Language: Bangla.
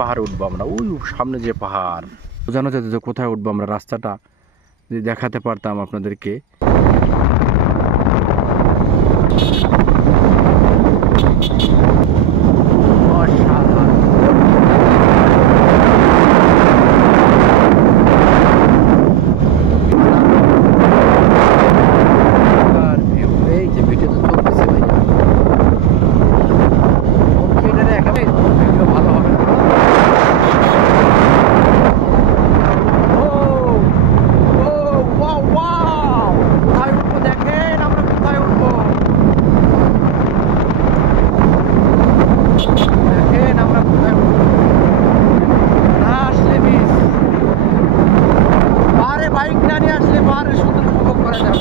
পাহাড়ে উঠবো আমরা, ওই সামনে যে পাহাড়। বোঝানো যেত যে কোথায় উঠবো আমরা, রাস্তাটা যদি দেখাতে পারতাম আপনাদেরকে। বাইক না নিয়ে আসলে পাহাড়ের সুন্দর উপভোগ করা যাবে।